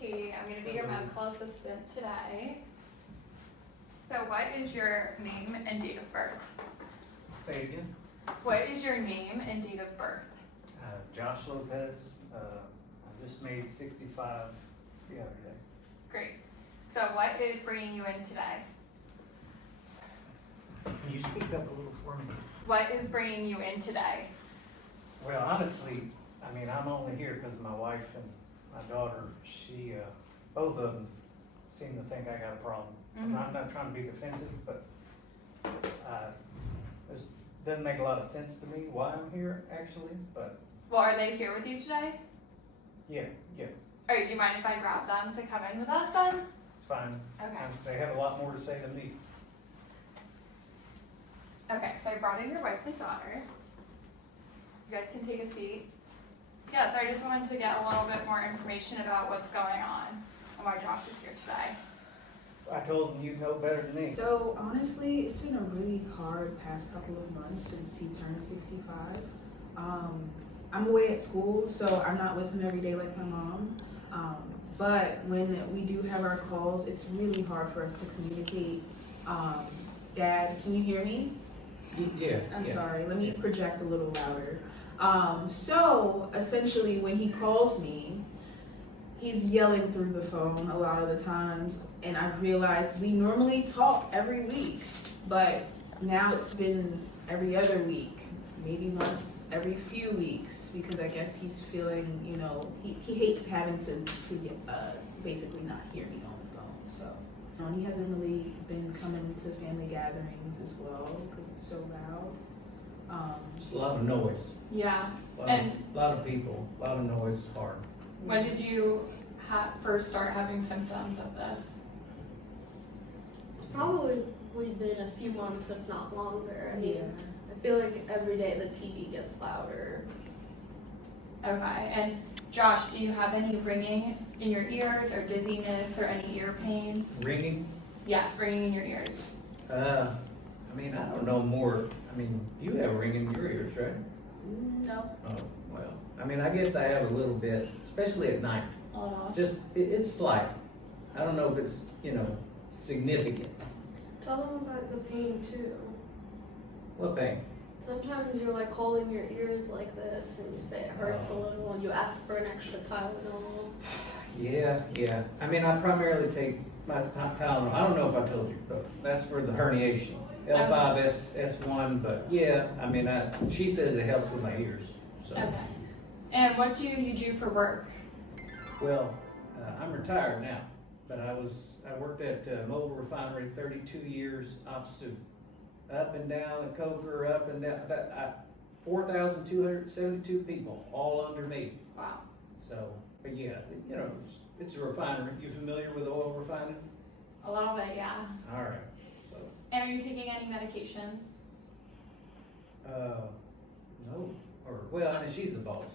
Kate. I'm going to be your medical assistant today. So what is your name and date of birth? Say it again. What is your name and date of birth? Josh Lopez. I just made 65 the other day. Great. So what is bringing you in today? Can you speak up a little for me? What is bringing you in today? Well, honestly, I mean, I'm only here because my wife and my daughter, both of them seem to think I got a problem. Mm-hmm. I'm not trying to be defensive, but this doesn't make a lot of sense to me why I'm here, actually, but. Well, are they here with you today? Yeah. All right, do you mind if I grab them to come in with us then? It's fine. Okay. They have a lot more to say than me. Okay, so I brought in your wife and daughter. You guys can take a seat. Yeah, so I just wanted to get a little bit more information about what's going on and why Josh is here today. I told them you'd know better than me. So honestly, it's been a really hard past couple of months since he turned 65. I'm away at school, so I'm not with him every day like my mom. But when we do have our calls, it's really hard for us to communicate. Dad, can you hear me? Yeah. I'm sorry, let me project a little louder. So essentially when he calls me, he's yelling through the phone a lot of the times, and I've realized we normally talk every week, but now it's been every other week, maybe once every few weeks, because I guess he's feeling, he hates having to basically not hear me on the phone. So he hasn't really been coming to family gatherings as well because it's so loud. It's a lot of noise. Yeah. A lot of people, a lot of noise is hard. When did you first start having symptoms of this? It's probably been a few months, if not longer. I mean, Yeah. I feel like every day the TV gets louder. Okay, and Josh, do you have any ringing in your ears or dizziness or any ear pain? Ringing? Yes, ringing in your ears. I don't know more. You have ringing in your ears, right? No. Oh, well. I guess I have a little bit, especially at night. Oh. Just, it's slight. I don't know if it's, significant. Tell them about the pain too. What pain? Sometimes you're like holding your ears like this and you say it hurts a little and you ask for an extra Tylenol. Yeah. I primarily take my Tylenol. I don't know if I told you, but that's for the herniation. L5S1, but yeah, she says it helps with my ears. So. Okay. And what do you do for work? Well, I'm retired now, but I worked at Mobile Refinery 32 years off suit. Up and down the coker, up and down, 4,272 people, all under me. Wow. So, but yeah, it's a refinery. You familiar with oil refining? A little bit, yeah. All right. So. And are you taking any medications? No. She's the boss.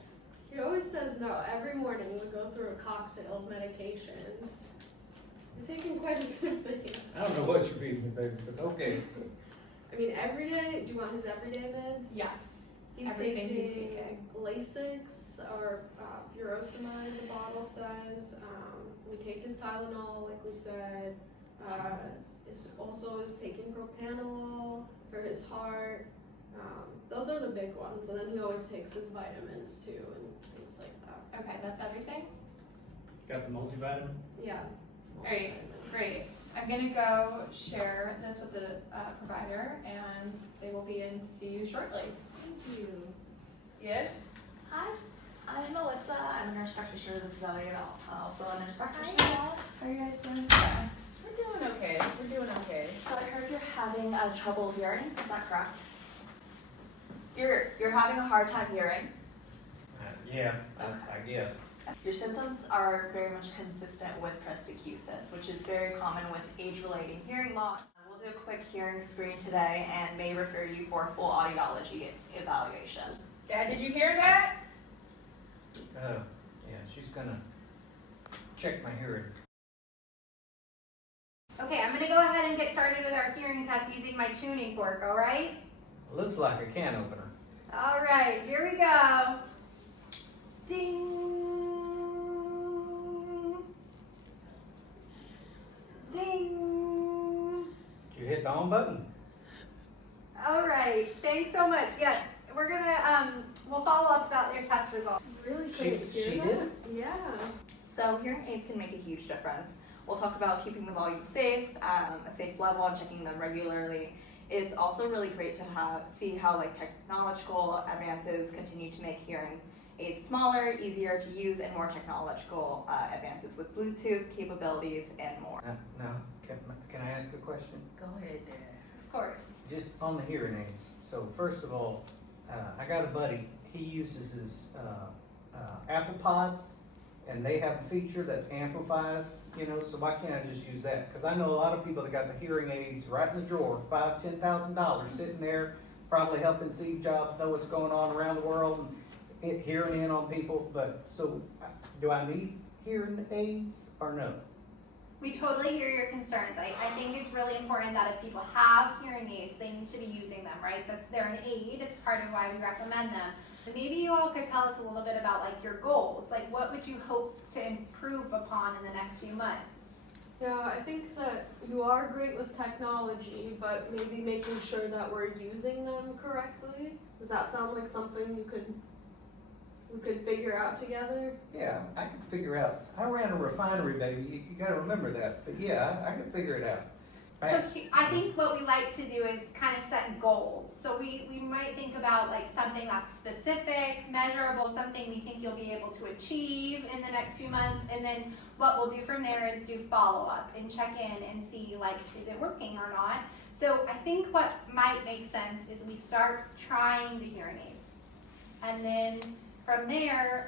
He always says no. Every morning we go through a cocktail of medications. You're taking quite a few things. I don't know what you're feeding me, baby, but okay. Every day, do you want his everyday meds? Yes. He's Everything taking he's taking. Lasix or furosemide, the bottle says. We take his Tylenol, like we said. Is taking propanolol for his heart. Those are the big ones, and then he always takes his vitamins too and things like that. Okay, that's everything? Got the multivitamin? Yeah. Alright, great. I'm gonna go share this with the provider and they will be in to see you shortly. Thank you. Yes? Hi, I'm Melissa. I'm a nurse practitioner. This is Elliot, also a nurse practitioner. How are you guys doing today? We're doing okay. So I heard you're having trouble hearing. Is that correct? You're having a hard time hearing. Yeah, I guess. Your symptoms are very much consistent with presbycusis, which is very common with age-related hearing loss. We'll do a quick hearing screen today and may refer you for a full audiology evaluation. Dad, did you hear that? Yeah, she's gonna check my hearing. Okay, I'm gonna go ahead and get started with our hearing test using my tuning fork, all right? Looks like a can opener. All right, here we go. Ding. wrong button. All right, thanks so much. Yes, we're gonna, we'll follow up about your test results. Really She couldn't hear did that? it? Yeah. So hearing aids can make a huge difference. We'll talk about keeping the volume safe, a safe level, and checking them regularly. It's also really great to see how like technological advances continue to make hearing aids smaller, easier to use, and more technological advances with Bluetooth capabilities and more. Now, can I ask a question? Go ahead, Dad. Of course. Just on the hearing aids. So first of all, I got a buddy, he uses his Apple Pods, and they have a feature that amplifies, so why can't I just use that? Because I know a lot of people that got the hearing aids right in the drawer, $5,000, $10,000 sitting there, probably helping Steve Jobs know what's going on around the world, and hearing in on people, but, so, do I need hearing aids or no? We totally hear your concerns. I think it's really important that if people have hearing aids, they need to be using them, right? That they're an aid, it's part of why we recommend them. But maybe you all could tell us a little bit about like your goals. Like what would you hope to improve upon in the next few months? Yeah, I think that you are great with technology, but maybe making sure that we're using them correctly. Does that sound like something we could figure out together? Yeah, I could figure out, I ran a refinery, baby, you gotta remember that, but yeah, I could figure it out. So Fast. I think what we like to do is kind of set goals. So we might think about like something that's specific, measurable, something we think you'll be able to achieve in the next few months. And then what we'll do from there is do follow-up and check in and see like, is it working or not? So I think what might make sense is we start trying the hearing aids. And then from there,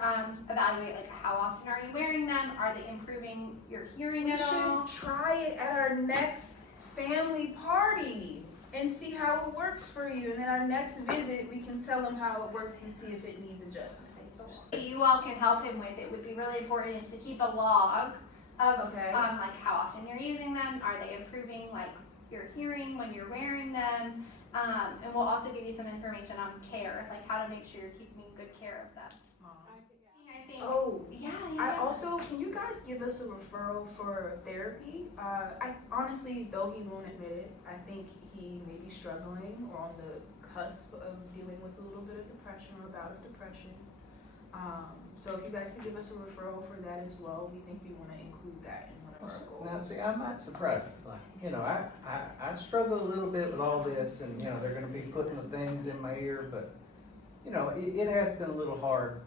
evaluate like how often are you wearing them? Are they improving your hearing We at all? should try it at our next family party and see how it works for you. And then our next visit, we can tell him how it works and see if it needs adjustments. You all can help him with it would be really important is to keep a log of Okay. like how often you're using them. Are they improving like your hearing when you're wearing them? And we'll also give you some information on care, like how to make sure you're keeping good care of them. I think. Oh, Yeah. I also, can you guys give us a referral for therapy? I honestly, though he won't admit it, I think he may be struggling or on the cusp of dealing with a little bit of depression or a bout of depression. So if you guys could give us a referral for that as well, we think we want to include that in one of our goals. Now, see, I might surprise you, like, I struggle a little bit with all this, and, they're gonna be putting the things in my ear, but, it has been a little hard.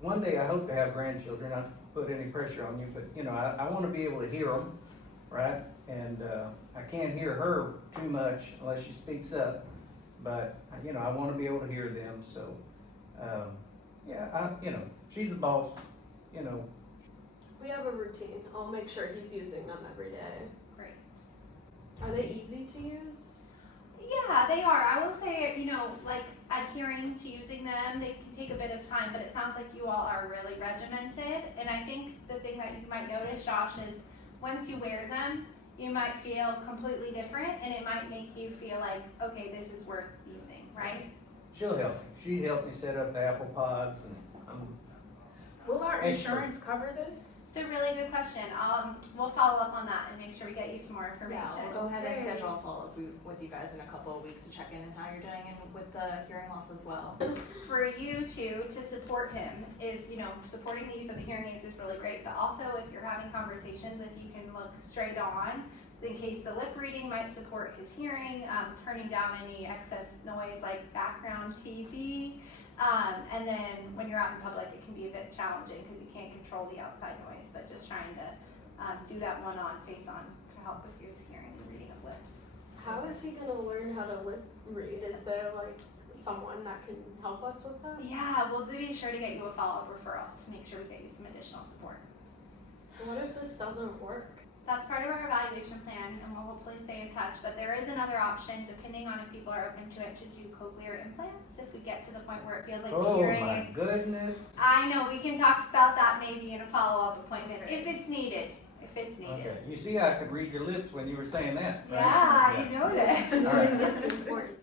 One day I hope to have grandchildren, not to put any pressure on you, but, I wanna be able to hear them, right? And, I can't hear her too much unless she speaks up, but, I wanna be able to hear them, so, she's the boss, We have a routine. I'll make sure he's using them every day. Great. Are they easy to use? Yeah, they are. I will say, like adhering to using them, they can take a bit of time, but it sounds like you all are really regimented. And I think the thing that you might notice, Josh, is once you wear them, you might feel completely different, and it might make you feel like, okay, this is worth using, right? she'll help me. She helped me set up the Apple Pods, and Will our Expert. insurance cover this? It's a really good question. We'll follow up on that and make sure we get you some more information. Yeah, we'll go ahead and Okay. schedule a follow-up with you guys in a couple of weeks to check in on how you're doing and with the hearing loss as well. For you two to support him is, supporting the use of the hearing aids is really great, but also if you're having conversations, if you can look straight on, in case the lip reading might support his hearing, turning down any excess noise like background TV. And then when you're out in public, it can be a bit challenging because you can't control the outside noise, but just trying to do that one-on, face-on to help with his hearing and reading of lips. How is he gonna learn how to lip read? Is there like someone that can help us with that? Yeah, we'll be sure to get you a follow-up referral to make sure we get you some additional support. What if this doesn't work? That's part of our evaluation plan, and we'll hopefully stay in touch. But there is another option, depending on if people are open to it, to do cochlear implants. If we get to the point where it feels like the oh hearing my is. goodness. I know, we can talk about that maybe in a follow-up appointment if it's needed. If it's needed. Okay, you see, I could read your lips when you were saying that, right? Yeah, I noticed. All right. That's important.